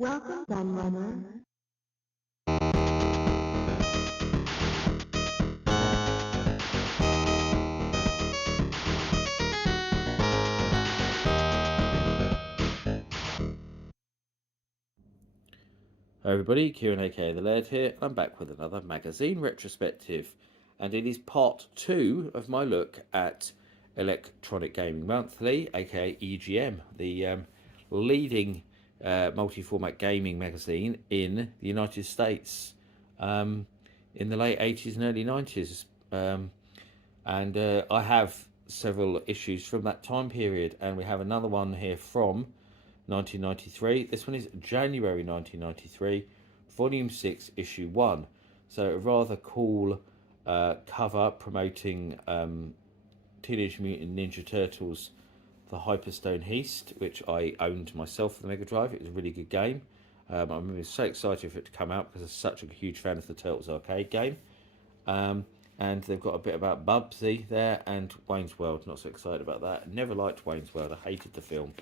Welcome, Gunrunner. Hi everybody, Kieran aka The Laird here. I'm back with another magazine retrospective, and it is part 2 of my look at Electronic Gaming Monthly, aka EGM, the leading multi-format gaming magazine in the United States in the late 80s and early 90s. And I have several issues from that time period, and we have another one here from 1993. This one is January 1993, Volume 6, Issue 1. So a rather cool cover promoting Teenage Mutant Ninja Turtles, the Hyperstone Heist, which I owned myself for the Mega Drive. It was a really good game. I'm so excited for it to come out because I'm such a huge fan of the Turtles arcade game. And they've got a bit about Bubsy there and Wayne's World. Not so excited about that. Never liked Wayne's World. I hated the film.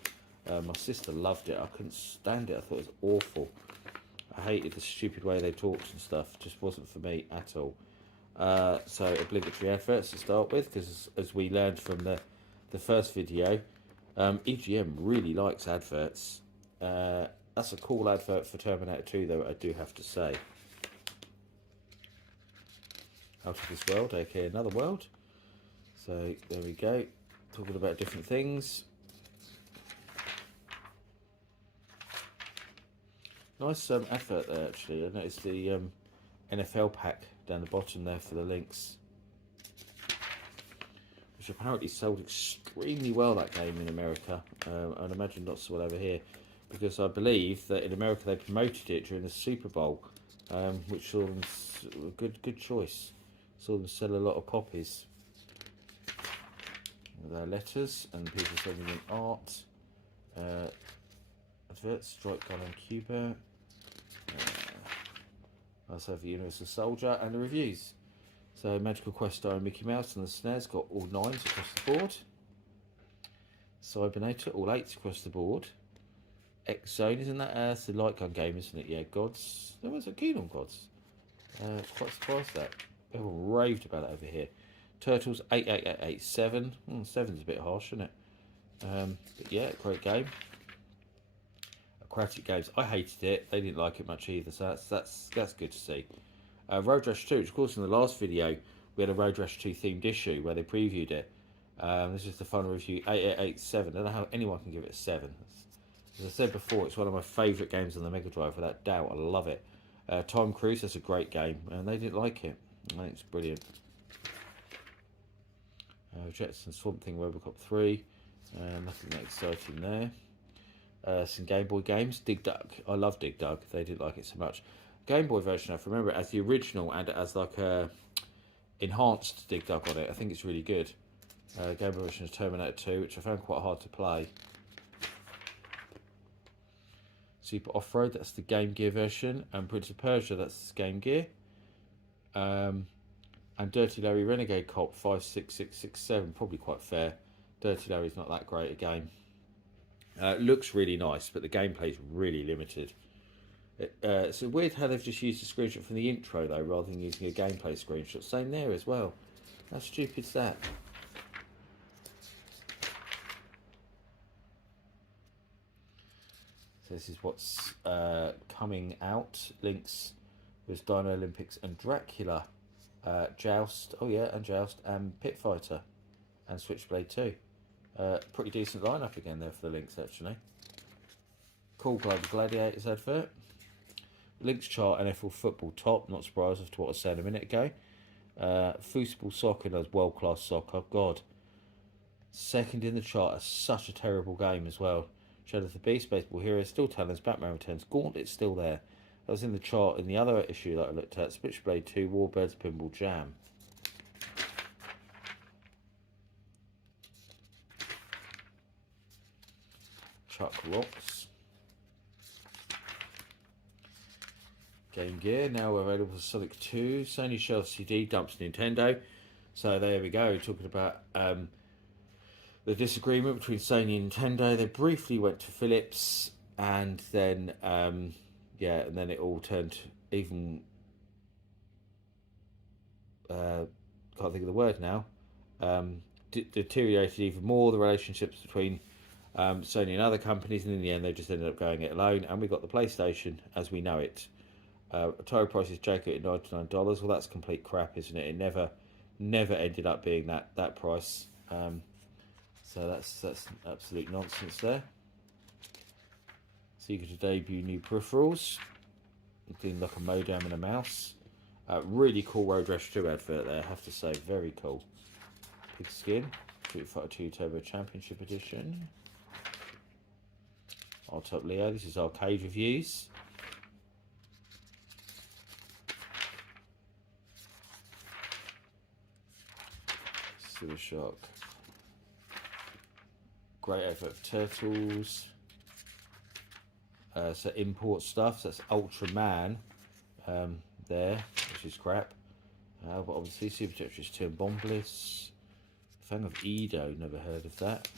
My sister loved it. I couldn't stand it. I thought it was awful. I hated the stupid way they talked and stuff. Just wasn't for me at all. So obligatory adverts to start with, because as we learned from the first video, EGM really likes adverts. That's a cool advert for Terminator 2, though, I do have to say. Out of This World, aka Another World. So there we go. Talking about different things. Nice advert there, actually. I noticed the NFL pack down the bottom there for the links, which apparently sold extremely well, that game, in America. I'd imagine not so well over here, because I believe that in America they promoted it during the Super Bowl, which saw them a good choice. Saw them sell a lot of copies. Their letters and people sending them art. Adverts, Strike Gun and Cuba. I also have the Universal Soldier and the reviews. So Magical Quest Star and Mickey Mouse and the SNES got all 9s across the board. Cybernator, all 8s across the board. X Zone, isn't that that's the light gun game, isn't it? Yeah, Gods. There was a keen on Gods. Quite surprised that. Everyone raved about it over here. Turtles 88887. 7's a bit harsh, isn't it? But yeah, great game. Aquatic Games. I hated it. They didn't like it much either, so that's good to see. Road Rash 2, which of course in the last video we had a Road Rash 2 themed issue where they previewed it. This is the final review, 8887. I don't know how anyone can give it a 7. As I said before, it's one of my favourite games on the Mega Drive, without doubt. I love it. Time Cruise, that's a great game, and they didn't like it. I think it's brilliant. Jetson Swamp Thing Robocop 3. Nothing that exciting there. Some Game Boy games. Dig Dug. I love Dig Dug. They didn't like it so much. Game Boy version, I remember it as the original and as like a enhanced Dig Dug on it. I think it's really good. Game Boy version is Terminator 2, which I found quite hard to play. Super Off-Road, that's the Game Gear version. And Prince of Persia, that's Game Gear. And Dirty Larry Renegade Cop 56667, probably quite fair. Dirty Larry's not that great a game. Looks really nice, but the gameplay is really limited. It's weird how they've just used a screenshot from the intro, though, rather than using a gameplay screenshot. Same there as well. How stupid is that? So this is what's coming out. Links with Dino Olympics and Dracula. Joust, oh yeah, and Joust, and Pit Fighter, and Switchblade 2. Pretty decent lineup again there for the links, actually. Cool Global Gladiators advert. Links chart NFL football top, not surprised as to what I said a minute ago. Foosball soccer does world class soccer. God. Second in the chart, such a terrible game as well. Shadow of the Beast, Baseball Heroes, Still Talents, Batman Returns, Gauntlet's still there. That was in the chart in the other issue that I looked at. Switchblade 2, Warbirds, Pinball Jam. Chuck Rocks. Game Gear, now available for Sonic 2. Sony shelf CD, dumps Nintendo. So there we go, talking about the disagreement between Sony and Nintendo. They briefly went to Philips. and then yeah, and then it all turned even. Can't think of the word now. Deteriorated even more the relationships between Sony and other companies, and in the end, they just ended up going it alone. And we got the PlayStation as we know it. Atari prices Jacob at $99. Well, that's complete crap, isn't it? It never ended up being that price. So that's absolute nonsense there. Sega to debut new peripherals, including like a modem and a mouse. Really cool Road Rash 2 advert there, I have to say, very cool. Pigskin, Street Fighter 2 Turbo Championship Edition. Our top Leo, this is arcade reviews. Sewer Shark. Great advert for Turtles. So import stuff, so that's Ultraman there, which is crap. But obviously Super Tetris 2 and Bomb Bliss. Fan of Edo, never heard of that.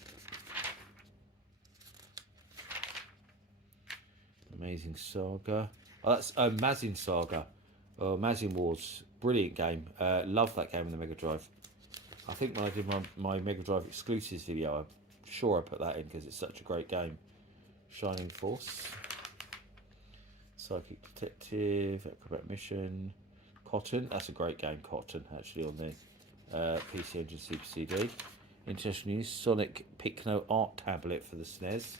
Amazing Saga. Oh, that's Mazin Saga. Oh, Mazin Wars, brilliant game. Love that game on the Mega Drive. I think when I did my Mega Drive exclusives video, I'm sure I put that in because it's such a great game. Shining Force. Psychic Detective, Acrobat Mission, Cotton. That's a great game, Cotton, actually, on the PC Engine Super CD. International News, Sonic Picno Art Tablet for the SNES.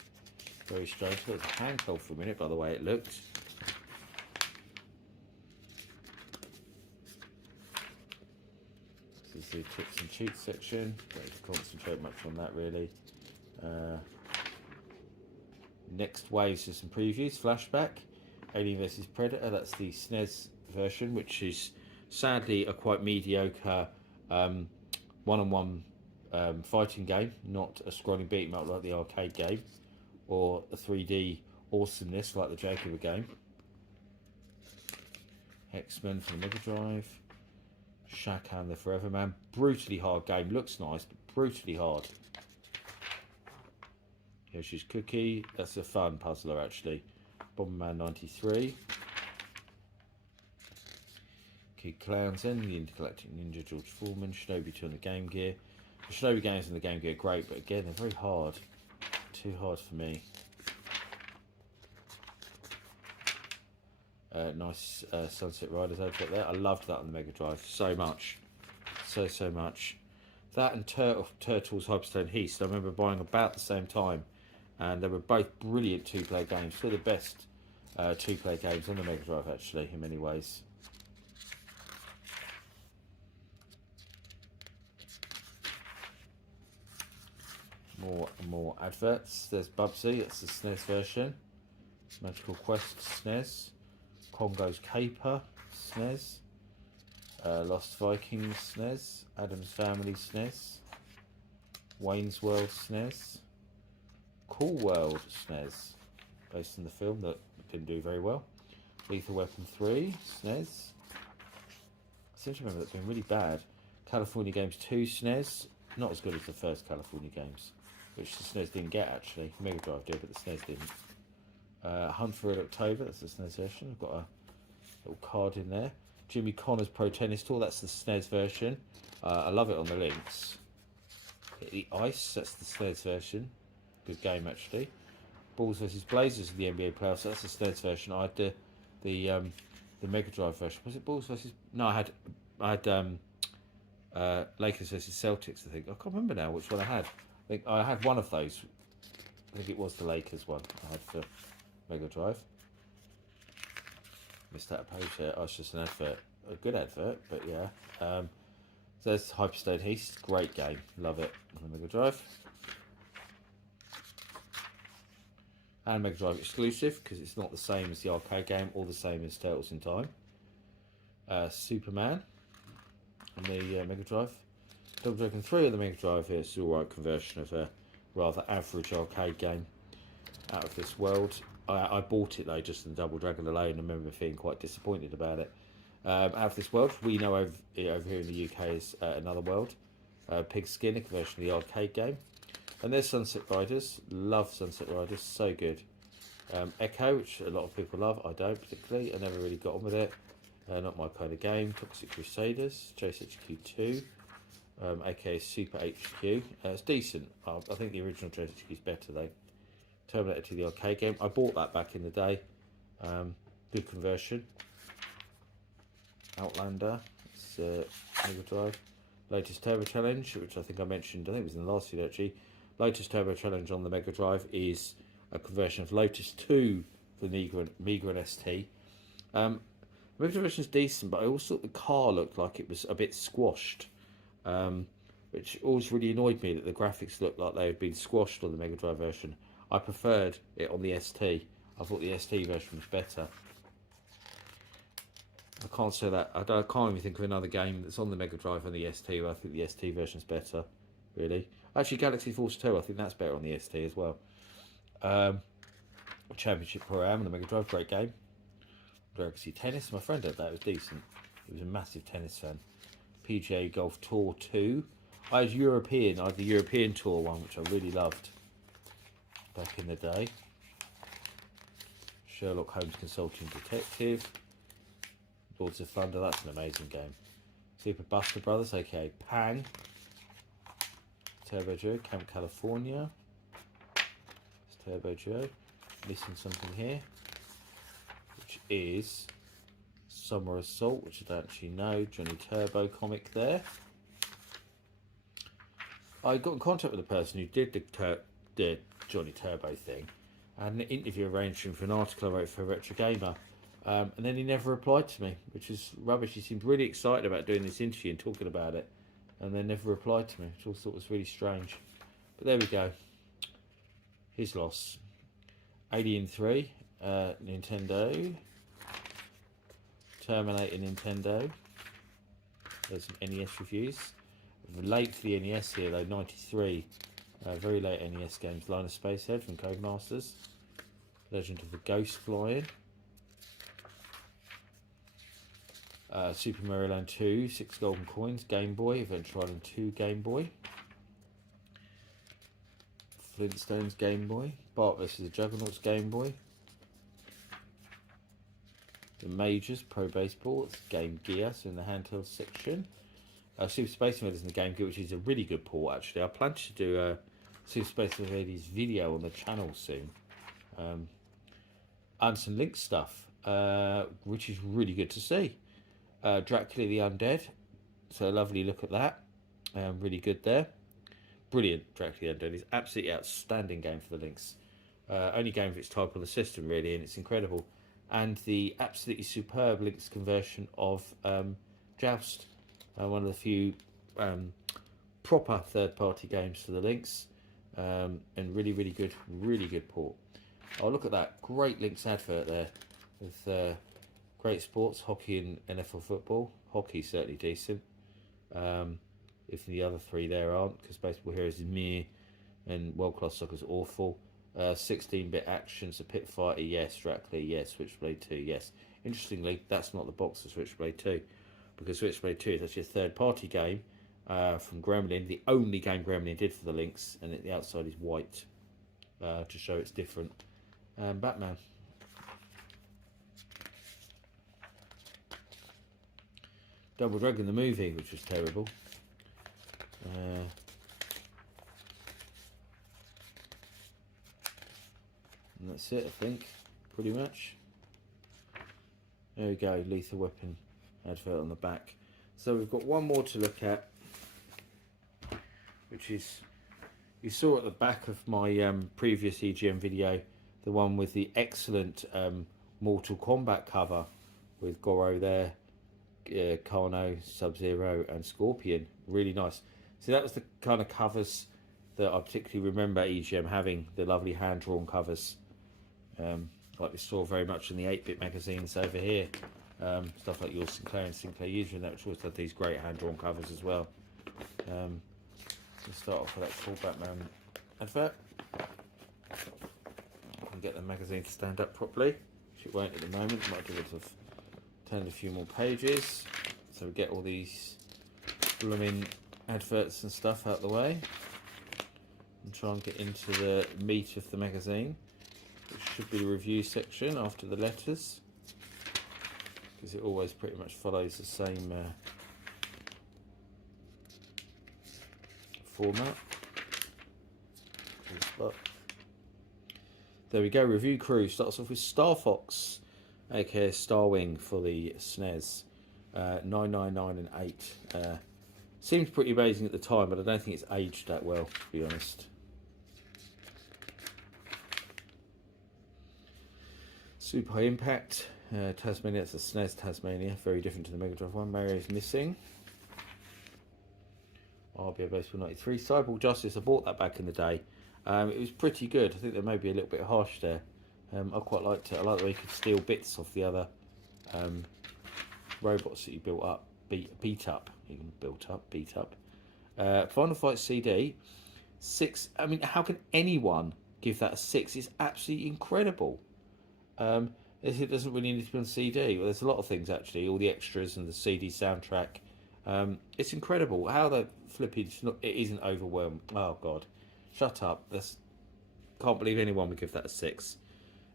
Very strange. It was a handheld for a minute, by the way it looked. This is the tips and cheats section. Don't need to concentrate much on that, really. Next Wave System Previews, Flashback. Alien vs Predator, that's the SNES version, which is sadly a quite mediocre one-on-one fighting game, not a scrolling beat 'em up like the arcade game, or a 3D awesomeness like the Jaguar game. X-Men for the Mega Drive. Shakan the Forever Man, brutally hard game, looks nice, but brutally hard. Yoshi's Cookie, that's a fun puzzler actually. Bomberman 93. Kid Clowns and the Intergalactic Ninja George Foreman. Shinobi 2 on the Game Gear. The Shinobi games on the Game Gear are great, but again, they're very hard. Too hard for me. Nice Sunset Riders advert there. I loved that on the Mega Drive so much. So much. That and Turtles Hyperstone Heist, I remember buying about the same time. And they were both brilliant two-player games. Still the best two-player games on the Mega Drive, actually, in many ways. More adverts. There's Bubsy, that's the SNES version. Magical Quest SNES. Congo's Caper SNES. Lost Vikings SNES. Adam's Family SNES. Wayne's World SNES. Cool World SNES, based on the film that didn't do very well. Lethal Weapon 3 SNES. I seem to remember that being really bad. California Games 2 SNES, not as good as the first California Games, which the SNES didn't get actually. Mega Drive did, but the SNES didn't. Hunt for Red October, that's the SNES version. I've got a little card in there. Jimmy Connor's Pro Tennis Tour, that's the SNES version. I love it on the links. The Ice, that's the SNES version. Good game actually. Bulls vs Blazers in the NBA playoffs. That's the SNES version. I had the Mega Drive version. Was it Bulls versus? No, I had Lakers versus Celtics. I think I can't remember now which one I had. I think I had one of those. I think it was the Lakers one I had for Mega Drive. Missed that page there. Oh, it's just an advert. A good advert, but yeah. So there's Hyperstone Heist. Great game. Love it on the Mega Drive. And Mega Drive exclusive because it's not the same as the arcade game or the same as Turtles in Time. Superman on the Mega Drive. Double Dragon 3 on the Mega Drive here. It's an alright conversion of a rather average arcade game. Out of This World. I bought it though just in Double Dragon alone. I remember feeling quite disappointed about it. Out of This World, we know over here in the UK is Another World. Pigskin, a conversion of the arcade game. And there's Sunset Riders. Love Sunset Riders, so good. Echo, which a lot of people love. I don't particularly. I never really got on with it. Not my kind of game. Toxic Crusaders, Chase HQ2, aka Super HQ. It's decent. I think the original Chase HQ is better though. Terminator to the arcade game. I bought that back in the day. Good conversion. Outlander. It's Mega Drive. Latest Turbo Challenge, which I think I mentioned. I think it was in the last video actually. Lotus Turbo Challenge on the Mega Drive is a conversion of Lotus 2 for the Mega and ST. The Mega Drive version is decent, but I also thought the car looked like it was a bit squashed, which always really annoyed me that the graphics looked like they had been squashed on the Mega Drive version. I preferred it on the ST. I thought the ST version was better. I can't say that. I can't even think of another game that's on the Mega Drive and the ST where I think the ST version's better, really. Actually, Galaxy Force 2, I think that's better on the ST as well. Championship Pro-Am on the Mega Drive, great game. Galaxy Tennis, my friend had that, it was decent. He was a massive tennis fan. PGA Golf Tour 2. I had the European Tour one, which I really loved back in the day. Sherlock Holmes Consulting Detective. Lords of Thunder, that's an amazing game. Super Buster Brothers, aka Pang. Turbo Joe, Camp California. It's Turbo Joe. Missing something here, which is Summer Assault, which I don't actually know. Johnny Turbo comic there. I got in contact with the person who did the Johnny Turbo thing. I had an interview arranged for him for an article I wrote for Retro Gamer. And then he never replied to me, which is rubbish. He seemed really excited about doing this interview and talking about it, and then never replied to me, which I thought was really strange. But there we go. His loss. Alien 3, Nintendo. Terminator, Nintendo. There's some NES reviews. Late for the NES here though, 93. Very late NES games. Line of Spacehead from Codemasters. Legend of the Ghost Flying. Super Mario Land 2, 6 golden coins, Game Boy, Adventure Island 2, Game Boy. Flintstones, Game Boy. Bart vs. the Juggernauts, Game Boy. The Majors, Pro Baseball, it's Game Gear, so in the handheld section. Super Space Invaders in the Game Gear, which is a really good port actually. I plan to do a Super Space Invaders video on the channel soon. And some Link stuff, which is really good to see. Dracula the Undead, so a lovely look at that. Really good there. Brilliant. Dracula the Undead is absolutely outstanding game for the Lynx. Only game of its type on the system really, and it's incredible. And the absolutely superb Lynx conversion of Joust, one of the few proper third-party games for the Lynx, and really good port. Oh, look at that great Lynx advert there with great sports, hockey and NFL football. Hockey's certainly decent. If the other three there aren't, because Baseball Heroes is meh, and World Class Soccer's awful. 16-bit action, so Pit Fighter, yes. Dracula, yes. Switchblade 2, yes. Interestingly, that's not the box for Switchblade 2, because Switchblade 2 is actually a third-party game from Gremlin, the only game Gremlin did for the Lynx, and the outside is white to show it's different. Batman. Double Dragon the movie, which was terrible. And that's it, I think, pretty much. There we go, Lethal Weapon advert on the back. So we've got one more to look at, which is, you saw at the back of my previous EGM video, the one with the excellent Mortal Kombat cover with Goro there, Kano, Sub-Zero and Scorpion. Really nice. So that was the kind of covers that I particularly remember EGM having, the lovely hand-drawn covers, like we saw very much in the 8-bit magazines over here. Stuff like Your Sinclair and Sinclair User, and that which always had these great hand-drawn covers as well. Let's start off with that cool Batman advert. And get the magazine to stand up properly, which it won't at the moment. Might give it turn a few more pages, so we get all these blooming adverts and stuff out of the way, and try and get into the meat of the magazine, which should be the review section after the letters, because it always pretty much follows the same format. There we go. Review crew starts off with Star Fox, aka Starwing for the SNES. 999 and 8. Seemed pretty amazing at the time, but I don't think it's aged that well, to be honest. Super High Impact, Tasmania, that's a SNES Tasmania, very different to the Mega Drive one. Mario's Missing. RBO Baseball 93. Cyborg Justice, I bought that back in the day. It was pretty good. I think they may be a little bit harsh there. I quite liked it. I like the way you could steal bits off the other robots that you beat up. Final Fight CD 6. I mean, how can anyone give that a 6? It's absolutely incredible. It doesn't really need to be on CD. Well, there's a lot of things actually, all the extras and the CD soundtrack. It's incredible how the flipping it isn't overwhelmed. Oh god, shut up! Can't believe anyone would give that a 6.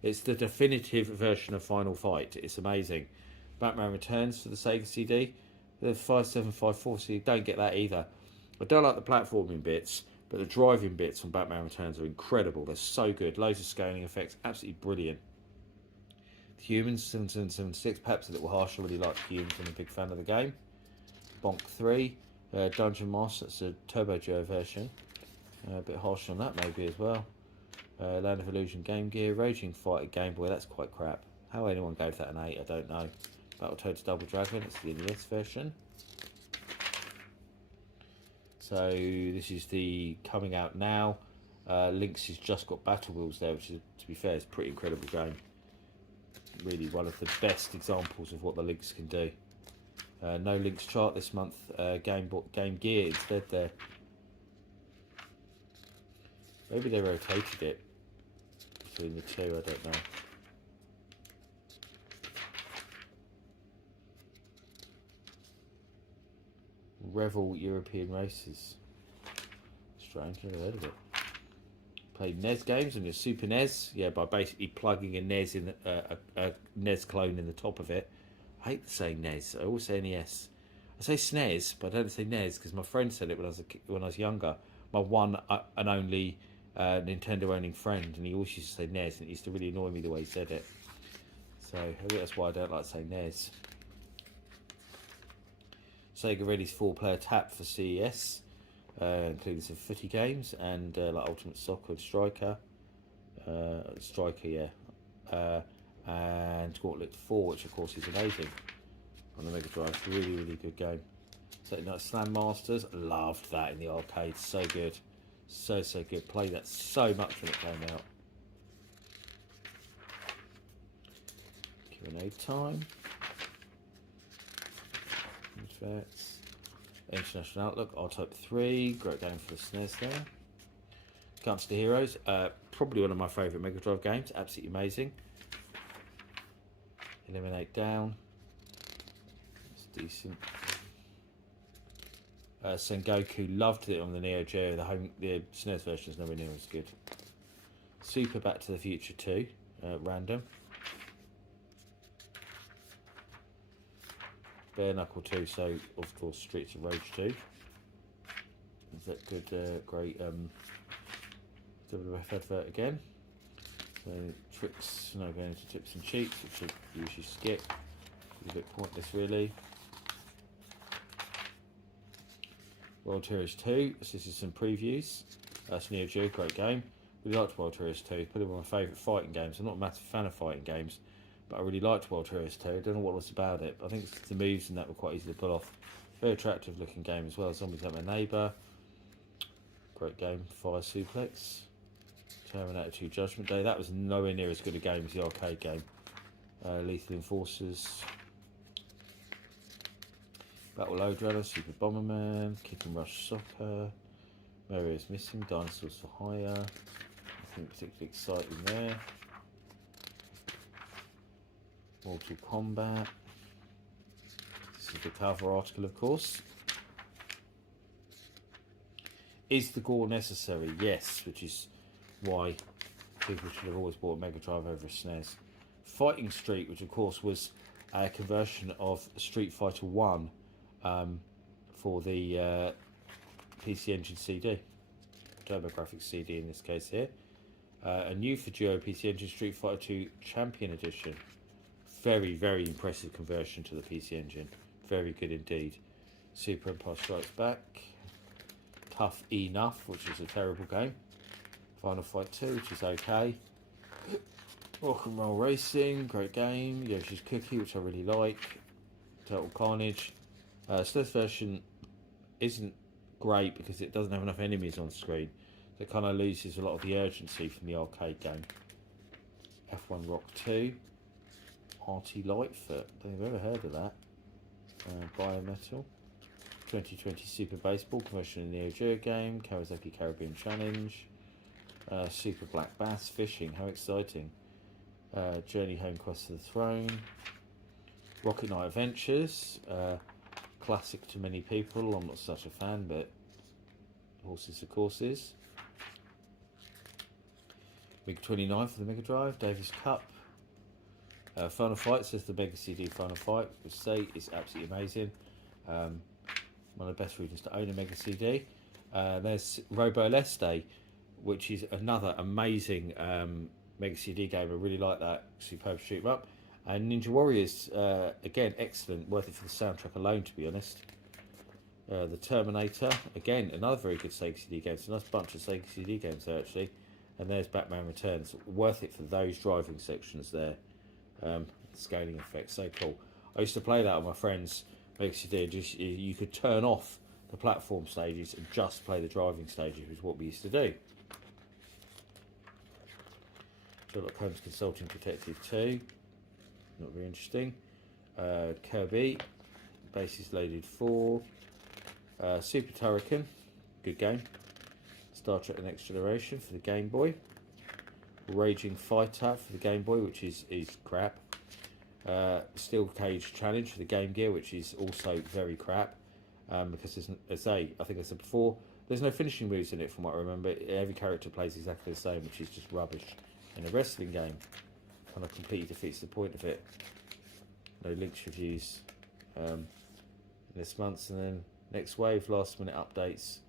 It's the definitive version of Final Fight. It's amazing. Batman Returns for the Sega CD. The 5754 CD, don't get that either. I don't like the platforming bits, but the driving bits from Batman Returns are incredible. They're so good. Loads of scaling effects, absolutely brilliant. The Humans 7776, perhaps a little harsh. I really like the Humans. I'm a big fan of the game. Bonk 3, Dungeon Master. That's a Turbo Joe version. A bit harsh on that maybe as well. Land of Illusion Game Gear, Raging Fighter Game Boy. That's quite crap. How anyone gave that an 8, I don't know. Battletoads Double Dragon, it's the NES version. So this is the coming out now. Lynx has just got Battle Wheels there, which is, to be fair, is a pretty incredible game. Really one of the best examples of what the Lynx can do. No Lynx chart this month. Game Gear instead there. Maybe they rotated it between the two, I don't know. Revel European Races. Strange, never heard of it. Played NES games on your Super NES, yeah, by basically plugging a NES in a NES clone in the top of it. I hate saying NES. I always say NES. I say SNES, but I don't say NES because my friend said it when I was younger. My one and only Nintendo owning friend, and he always used to say NES, and it used to really annoy me the way he said it. So I think that's why I don't like saying NES. Sega released 4-player tap for CES, including some footy games and like Ultimate Soccer and Striker, and Gauntlet 4, which of course is amazing on the Mega Drive. Really, really good game. So Night Slam Masters, loved that in the arcade. So good, so good. Played that so much when it came out. Q&A time. Facts. International Outlook, R-Type 3, great game for the SNES there. Comes to Heroes, probably one of my favourite Mega Drive games, absolutely amazing. Eliminate Down, it's decent. Sengoku, loved it on the Neo Geo, the SNES version is nowhere near as good. Super Back to the Future 2, random. Bare Knuckle 2, so of course Streets of Rage 2. Is that good, great WWF advert again. So tricks, going into tips and cheats, which I usually skip. It's a bit pointless really. World Heroes 2, this is some previews. That's Neo Geo, great game. Really liked World Heroes 2, probably one of my favourite fighting games. I'm not a massive fan of fighting games, but I really liked World Heroes 2. I don't know what was about it, but I think the moves and that were quite easy to pull off. Very attractive looking game as well. Zombies Like My Neighbour. Great game. Fire Suplex. Terminator 2 Judgment Day. That was nowhere near as good a game as the arcade game. Lethal Enforcers. Battle Load Runner. Super Bomberman. Kick and Rush Soccer. Mario's Missing. Dinosaurs for Hire. Nothing particularly exciting there. Mortal Kombat. This is the cover article, of course. Is the gore necessary? Yes, which is why People should have always bought a Mega Drive over a SNES. Fighting Street, which of course was a conversion of Street Fighter 1 for the PC Engine CD, TurboGrafx CD in this case here. A new for Duo PC Engine Street Fighter 2 Champion Edition. Very, very impressive conversion to the PC Engine. Very good indeed. Super Empire Strikes Back. Tough Enough, which is a terrible game. Final Fight 2, which is okay. Rock and Roll Racing, great game. Yoshi's Cookie, which I really like. Total Carnage. SNES version isn't great because it doesn't have enough enemies on screen. So it kind of loses a lot of the urgency from the arcade game. F1 Rock 2. Artie Lightfoot. Don't think I've ever heard of that. Biometal. 2020 Super Baseball, conversion in the Neo Geo game. Kawasaki Caribbean Challenge. Super Black Bass Fishing, how exciting. Journey Home Quest of the Throne. Rocket Knight Adventures. Classic to many people. I'm not such a fan, but horses are courses. MiG-29 for the Mega Drive. Davis Cup. Final Fight, says the Mega CD Final Fight, which say is absolutely amazing. One of the best reasons to own a Mega CD. There's Robo Leste, which is another amazing Mega CD game. I really like that. Superb shoot 'em up. And Ninja Warriors, again, excellent. Worth it for the soundtrack alone, to be honest. The Terminator, again, another very good Sega CD game. It's a nice bunch of Sega CD games there, actually. And there's Batman Returns. Worth it for those driving sections there. Scaling effect, so cool. I used to play that with my friends. Mega CD, just you could turn off the platform stages and just play the driving stages, which is what we used to do. Sherlock Holmes Consulting Detective 2, not very interesting. Kirby, Bases Loaded 4, Super Turrican, good game. Star Trek The Next Generation for the Game Boy. Raging Fighter for the Game Boy, which is crap. Steel Cage Challenge for the Game Gear, which is also very crap. Because I think I said before, there's no finishing moves in it from what I remember. Every character plays exactly the same, which is just rubbish. In a wrestling game, kind of completely defeats the point of it. No links reviews this month, and then next wave, last minute updates.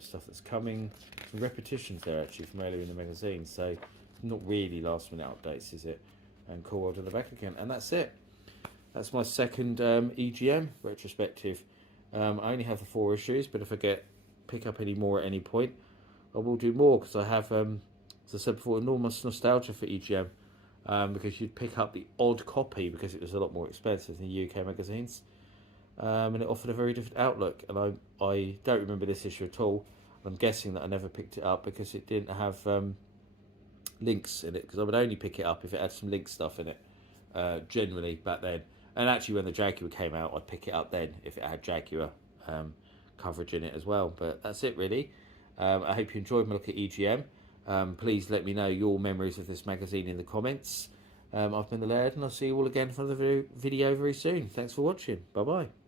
Stuff that's coming. Some repetitions there actually from earlier in the magazine, so not really last minute updates, is it? And Cool World of the back again, and that's it. That's my second EGM retrospective. I only have the 4 issues, but if I pick up any more at any point, I will do more, because I have, as I said before, enormous nostalgia for EGM, because you'd pick up the odd copy because it was a lot more expensive than UK magazines. And it offered a very different outlook, and I don't remember this issue at all. I'm guessing that I never picked it up because it didn't have links in it, because I would only pick it up if it had some link stuff in it, generally back then. And actually when the Jaguar came out, I'd pick it up then if it had Jaguar coverage in it as well. But that's it really. I hope you enjoyed my look at EGM. Please let me know your memories of this magazine in the comments. I've been the Laird, and I'll see you all again for another video very soon. Thanks for watching. Bye bye.